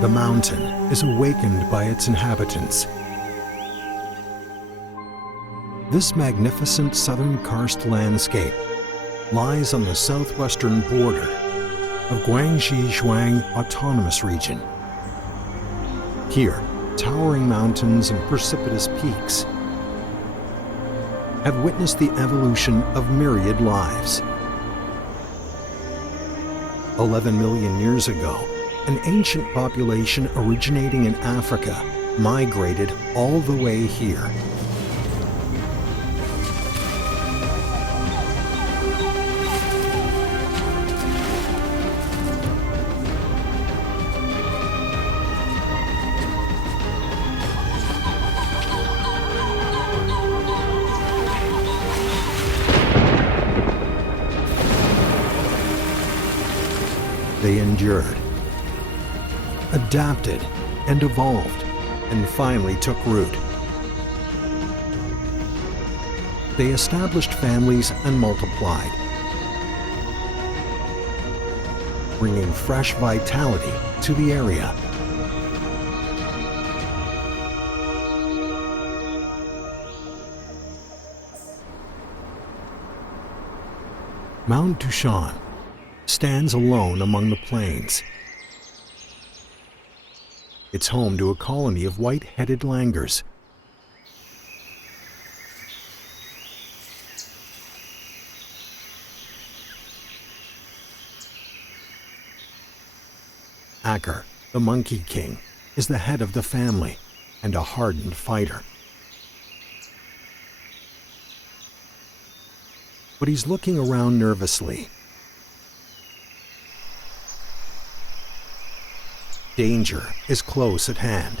The mountain is awakened by its inhabitants. This magnificent southern karst landscape lies on the southwestern border of Guangxi Zhuang Autonomous Region. Here, towering mountains and precipitous peaks have witnessed the evolution of myriad lives. 11 million years ago, an ancient population originating in Africa migrated all the way here. They endured, adapted, and evolved, and finally took root. They established families and multiplied, bringing fresh vitality to the area. Mount Dushan stands alone among the plains. It's home to a colony of white-headed langurs. Acker, the monkey king, is the head of the family and a hardened fighter. But he's looking around nervously. Danger is close at hand.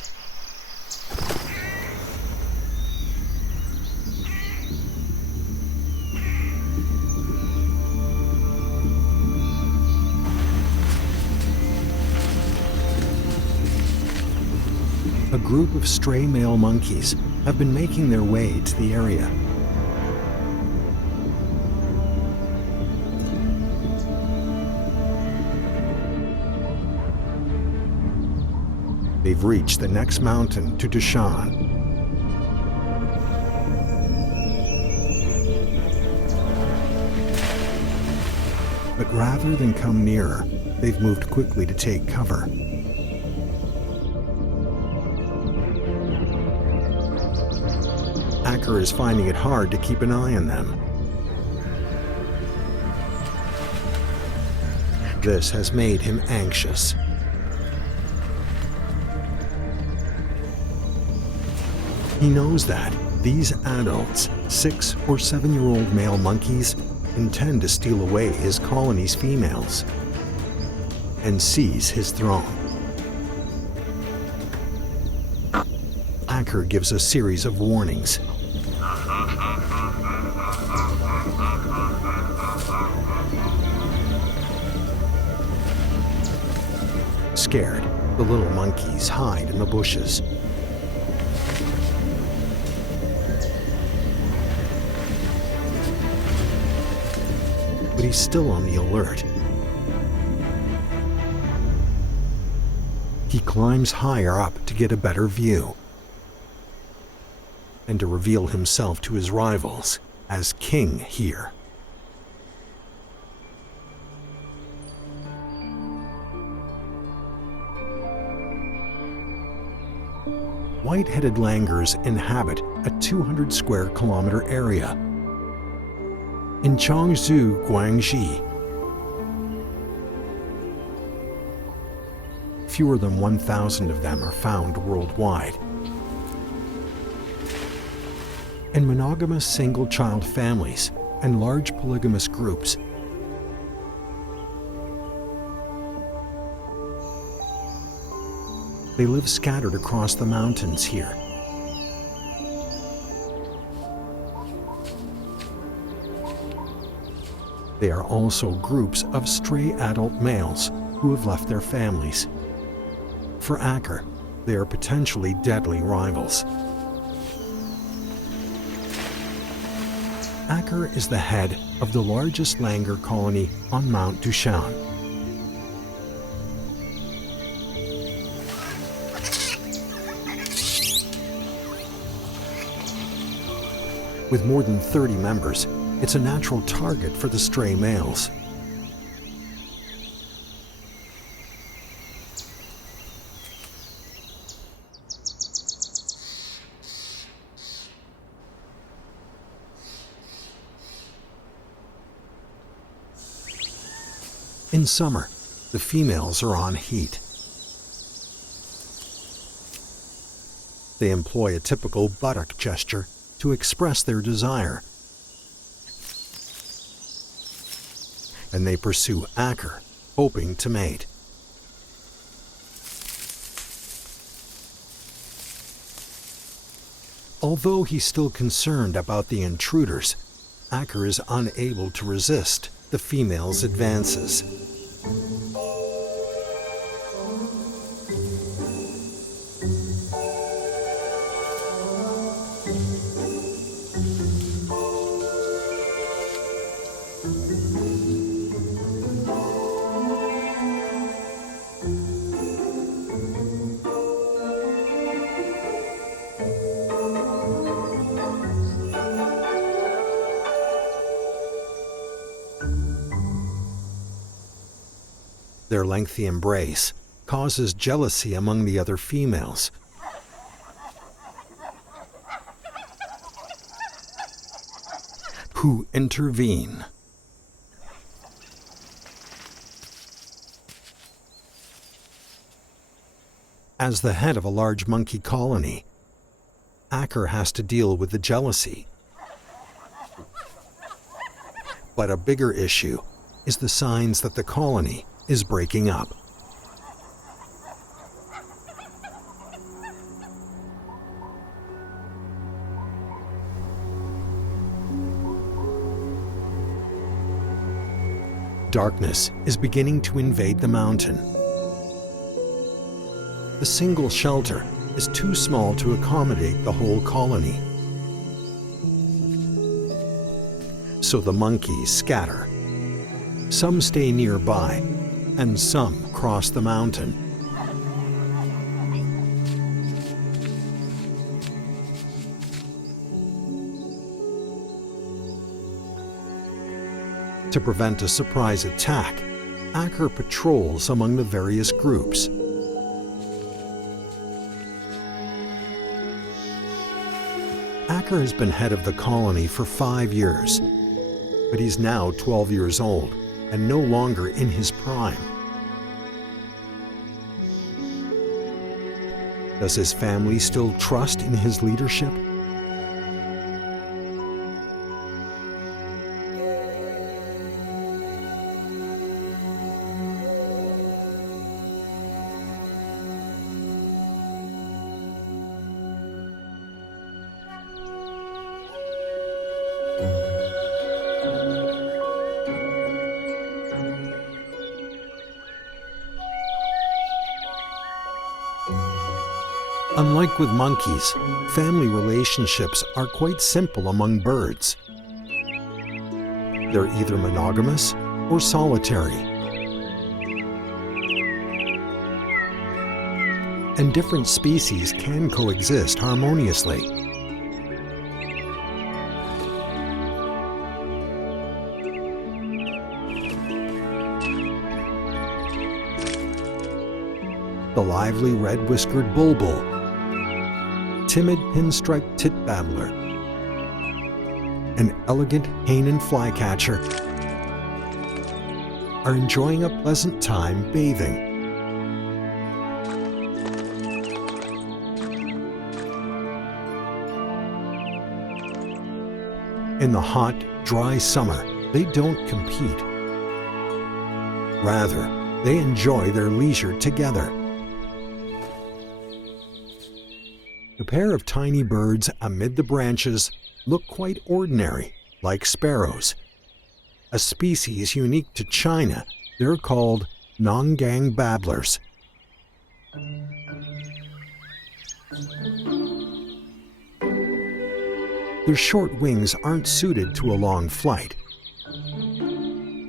A group of stray male monkeys have been making their way to the area. They've reached the next mountain to Dushan. But rather than come nearer, they've moved quickly to take cover. Acker is finding it hard to keep an eye on them. This has made him anxious. He knows that these adults, 6 or 7-year-old male monkeys, intend to steal away his colony's females and seize his throne. Acker gives a series of warnings. Scared, the little monkeys hide in the bushes. But he's still on the alert. He climbs higher up to get a better view and to reveal himself to his rivals as king here. White-headed langurs inhabit a 200 square kilometer area in Guangxi, Guangxi. Fewer than 1,000 of them are found worldwide. In monogamous single-child families and large polygamous groups, they live scattered across the mountains here. They are also groups of stray adult males who have left their families. For Acker, they are potentially deadly rivals. Acker is the head of the largest langur colony on Mount Dushan. With more than 30 members, it's a natural target for the stray males. In summer, the females are on heat. They employ a typical buttock gesture to express their desire. And they pursue Acker, hoping to mate. Although he's still concerned about the intruders, Acker is unable to resist the female's advances. Their lengthy embrace causes jealousy among the other females. Who intervene. As the head of a large monkey colony, Acker has to deal with the jealousy. But a bigger issue is the signs that the colony is breaking up. Darkness is beginning to invade the mountain. The single shelter is too small to accommodate the whole colony. So the monkeys scatter. Some stay nearby, and some cross the mountain. To prevent a surprise attack, Acker patrols among the various groups. Acker has been head of the colony for 5 years, but he's now 12 years old and no longer in his prime. Does his family still trust in his leadership? Unlike with monkeys, family relationships are quite simple among birds. They're either monogamous or solitary. And different species can coexist harmoniously. The lively red-whiskered bulbul, timid pinstriped tit-babbler, and elegant Hainan flycatcher are enjoying a pleasant time bathing. In the hot, dry summer, they don't compete. Rather, they enjoy their leisure together. A pair of tiny birds amid the branches look quite ordinary, like sparrows. A species unique to China, they're called Nonggang babblers. Their short wings aren't suited to a long flight.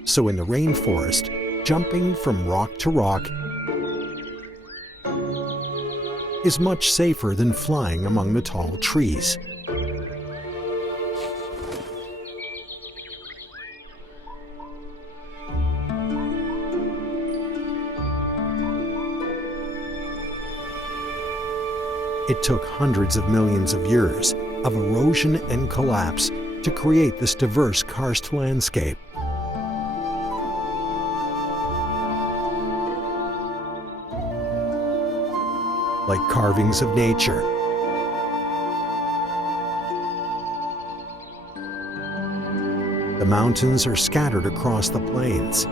So in the rainforest, jumping from rock to rock is much safer than flying among the tall trees. It took hundreds of millions of years of erosion and collapse to create this diverse karst landscape. Like carvings of nature, the mountains are scattered across the plains.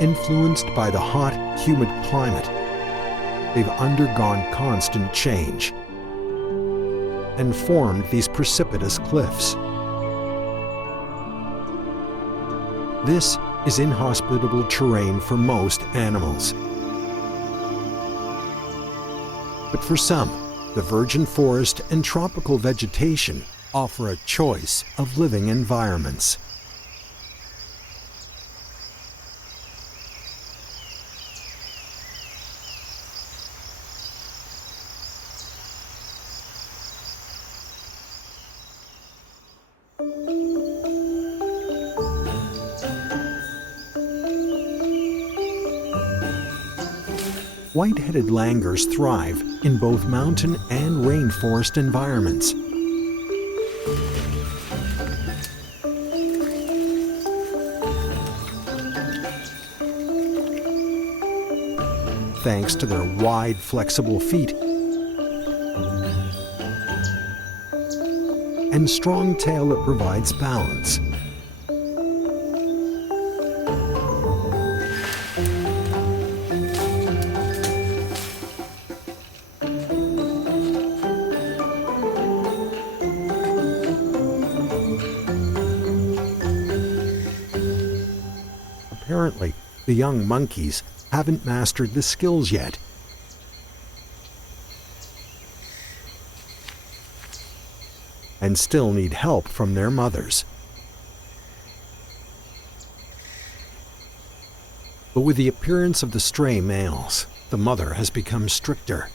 Influenced by the hot, humid climate, they've undergone constant change and formed these precipitous cliffs. This is inhospitable terrain for most animals. But for some, the virgin forest and tropical vegetation offer a choice of living environments. White-headed langurs thrive in both mountain and rainforest environments. Thanks to their wide, flexible feet and strong tail that provides balance. Apparently, the young monkeys haven't mastered the skills yet. And still need help from their mothers. But with the appearance of the stray males, the mother has become stricter.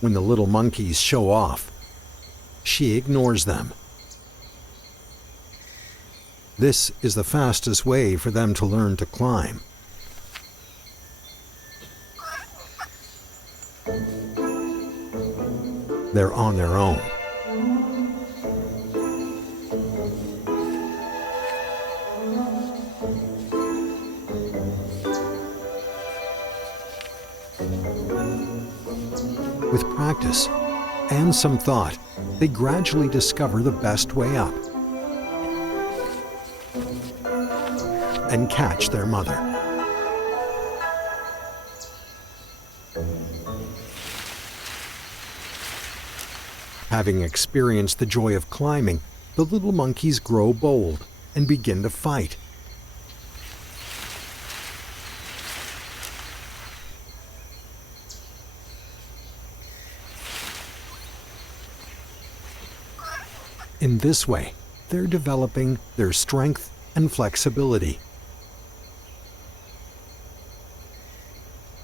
When the little monkeys show off, she ignores them. This is the fastest way for them to learn to climb. They're on their own. With practice and some thought, they gradually discover the best way up and catch their mother. Having experienced the joy of climbing, the little monkeys grow bold and begin to fight. In this way, they're developing their strength and flexibility.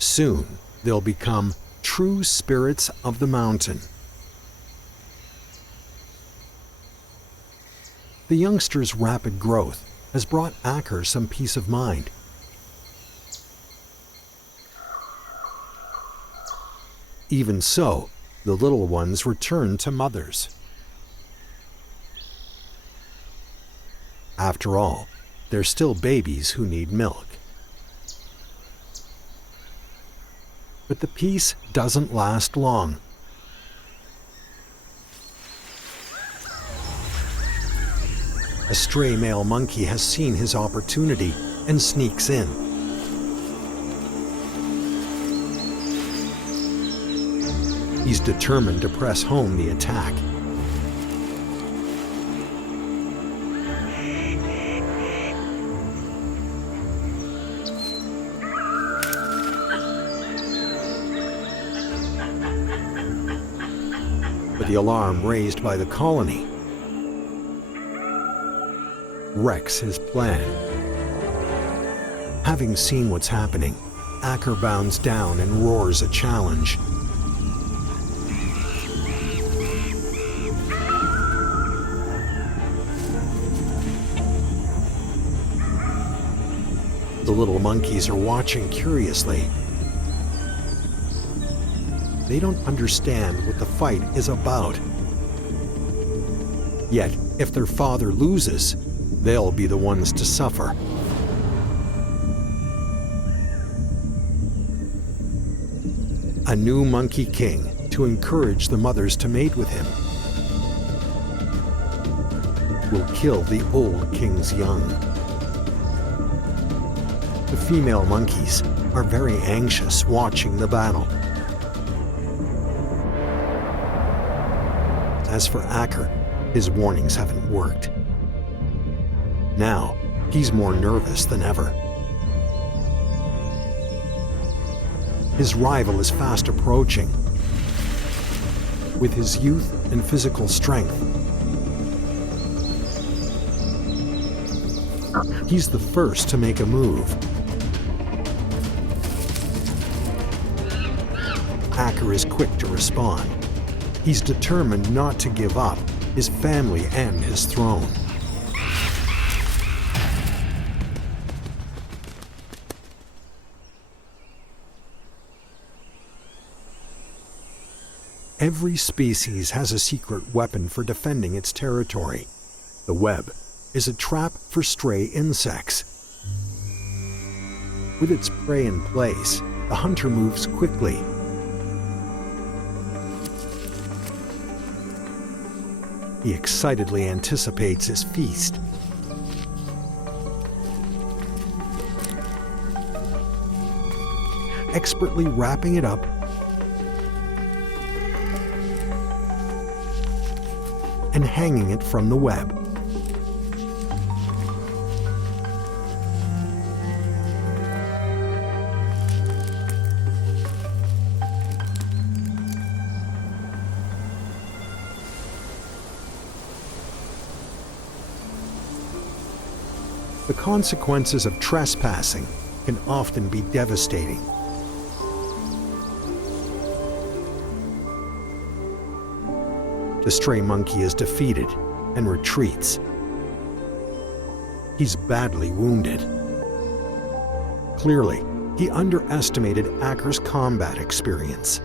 Soon, they'll become true spirits of the mountain. The youngster's rapid growth has brought Acker some peace of mind. Even so, the little ones return to mothers. After all, they're still babies who need milk. But the peace doesn't last long. A stray male monkey has seen his opportunity and sneaks in. He's determined to press home the attack. But the alarm raised by the colony wrecks his plan. Having seen what's happening, Acker bounds down and roars a challenge. The little monkeys are watching curiously. They don't understand what the fight is about. Yet, if their father loses, they'll be the ones to suffer. A new monkey king to encourage the mothers to mate with him will kill the old king's young. The female monkeys are very anxious watching the battle. As for Acker, his warnings haven't worked. Now, he's more nervous than ever. His rival is fast approaching. With his youth and physical strength, he's the first to make a move. Acker is quick to respond. He's determined not to give up his family and his throne. Every species has a secret weapon for defending its territory. The web is a trap for stray insects. With its prey in place, the hunter moves quickly. He excitedly anticipates his feast. Expertly wrapping it up and hanging it from the web. The consequences of trespassing can often be devastating. The stray monkey is defeated and retreats. He's badly wounded. Clearly, he underestimated Acker's combat experience.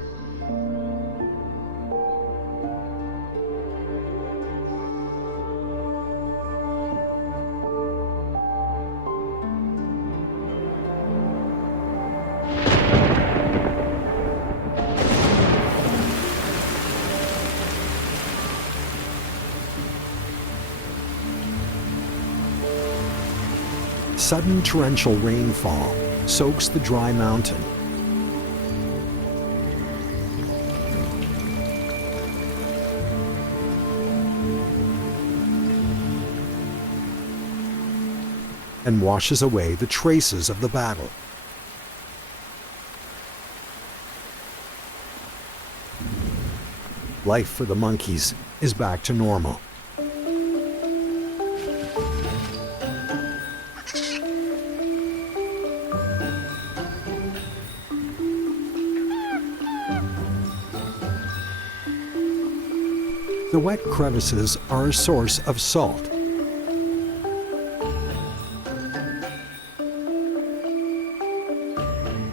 Sudden torrential rainfall soaks the dry mountain. And washes away the traces of the battle. Life for the monkeys is back to normal. The wet crevices are a source of salt.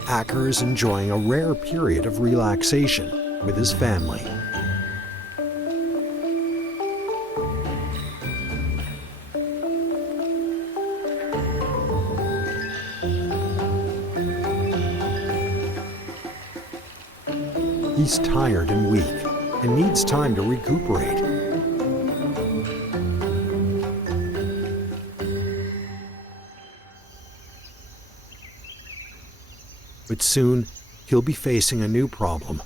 Acker is enjoying a rare period of relaxation with his family. He's tired and weak and needs time to recuperate. But soon, he'll be facing a new problem.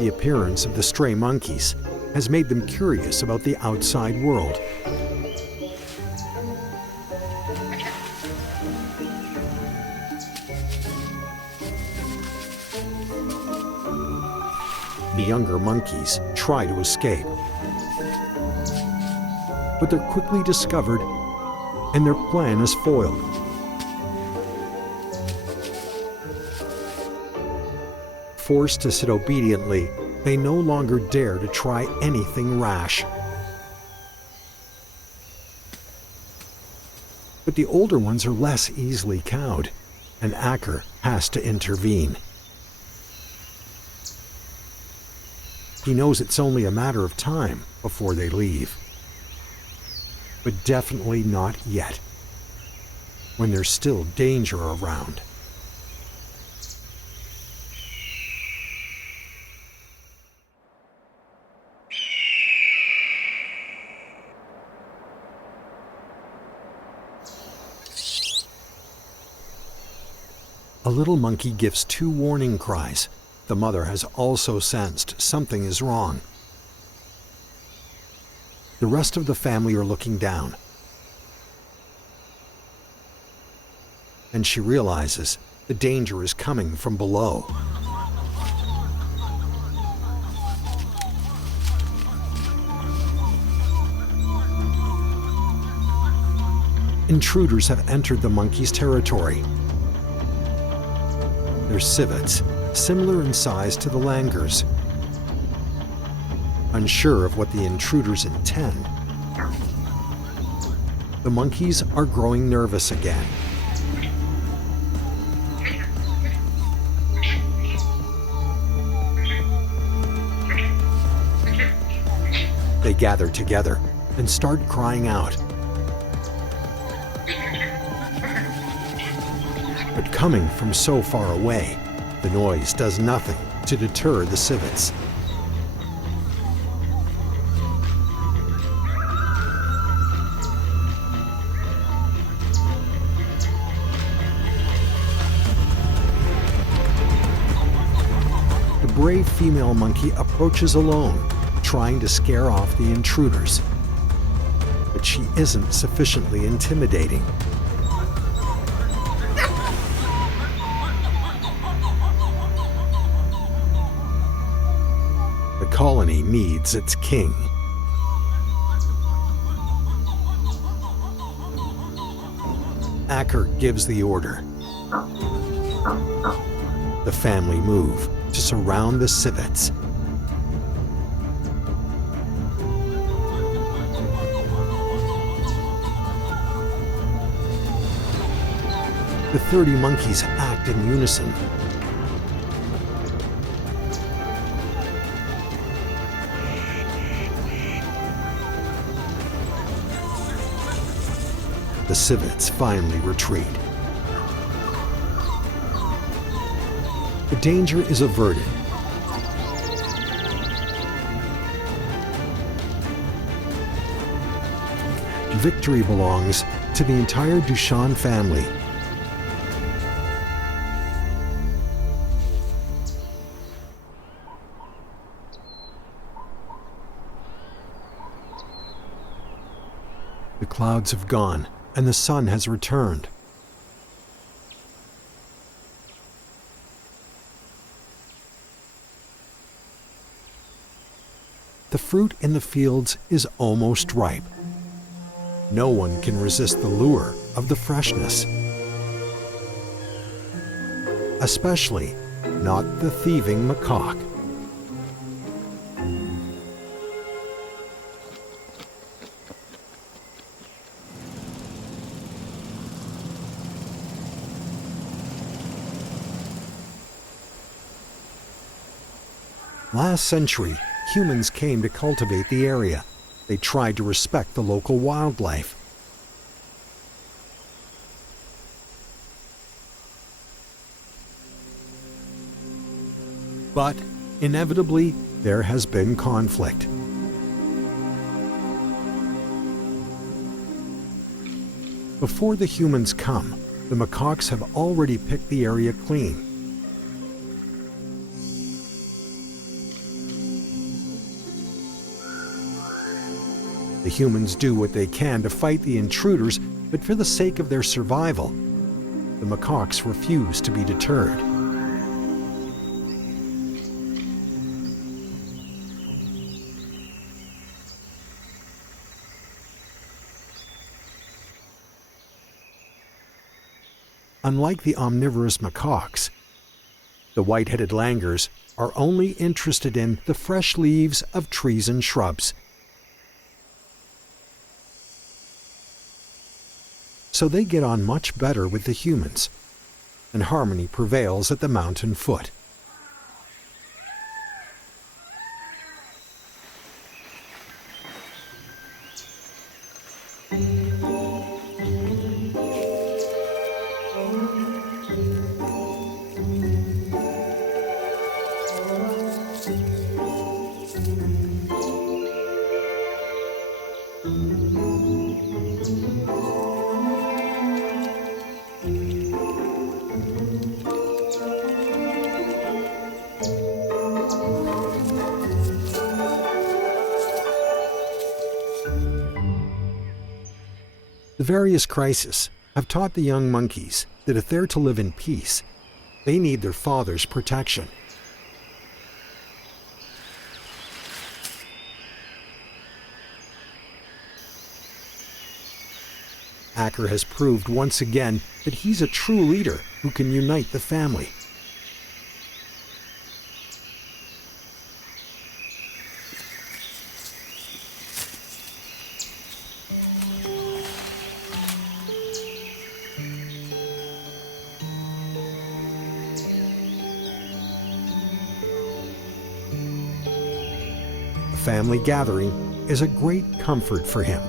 The appearance of the stray monkeys has made them curious about the outside world. The younger monkeys try to escape, but they're quickly discovered and their plan is foiled. Forced to sit obediently, they no longer dare to try anything rash. But the older ones are less easily cowed, and Acker has to intervene. He knows it's only a matter of time before they leave. But definitely not yet, when there's still danger around. A little monkey gives 2 warning cries. The mother has also sensed something is wrong. The rest of the family are looking down, and she realizes the danger is coming from below. Intruders have entered the monkey's territory. They're civets, similar in size to the langurs. Unsure of what the intruders intend, the monkeys are growing nervous again. They gather together and start crying out. But coming from so far away, the noise does nothing to deter the civets. The brave female monkey approaches alone, trying to scare off the intruders. But she isn't sufficiently intimidating. The colony needs its king. Acker gives the order. The family move to surround the civets. The 30 monkeys act in unison. The civets finally retreat. The danger is averted. Victory belongs to the entire Dushan family. The clouds have gone, and the sun has returned. The fruit in the fields is almost ripe. No one can resist the lure of the freshness. Especially not the thieving macaque. Last century, humans came to cultivate the area. They tried to respect the local wildlife. But inevitably, there has been conflict. Before the humans come, the macaques have already picked the area clean. The humans do what they can to fight the intruders, but for the sake of their survival, the macaques refuse to be deterred. Unlike the omnivorous macaques, the white-headed langurs are only interested in the fresh leaves of trees and shrubs. so they get on much better with the humans, and harmony prevails at the mountain foot. The various crises have taught the young monkeys that if they're to live in peace, they need their father's protection. Acker has proved once again that he's a true leader who can unite the family. A family gathering is a great comfort for him.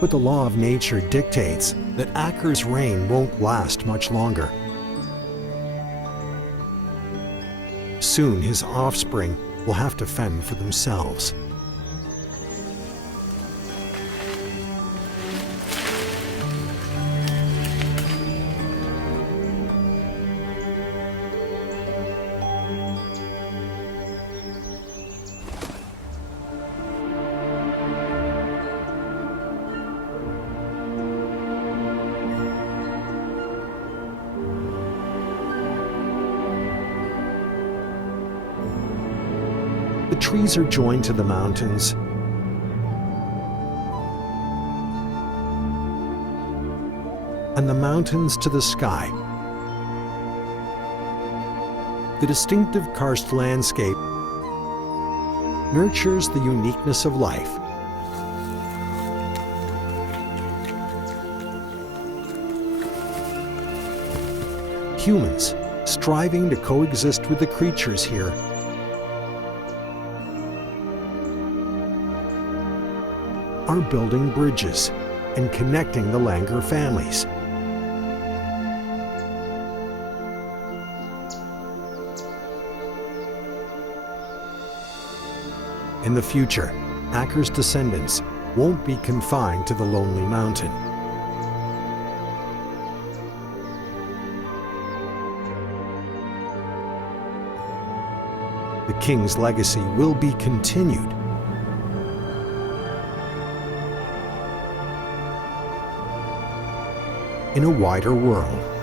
But the law of nature dictates that Acker's reign won't last much longer. Soon his offspring will have to fend for themselves. The trees are joined to the mountains, and the mountains to the sky. The distinctive karst landscape nurtures the uniqueness of life. Humans, striving to coexist with the creatures here, are building bridges and connecting the langur families. In the future, Acker's descendants won't be confined to the lonely mountain. The king's legacy will be continued in a wider world.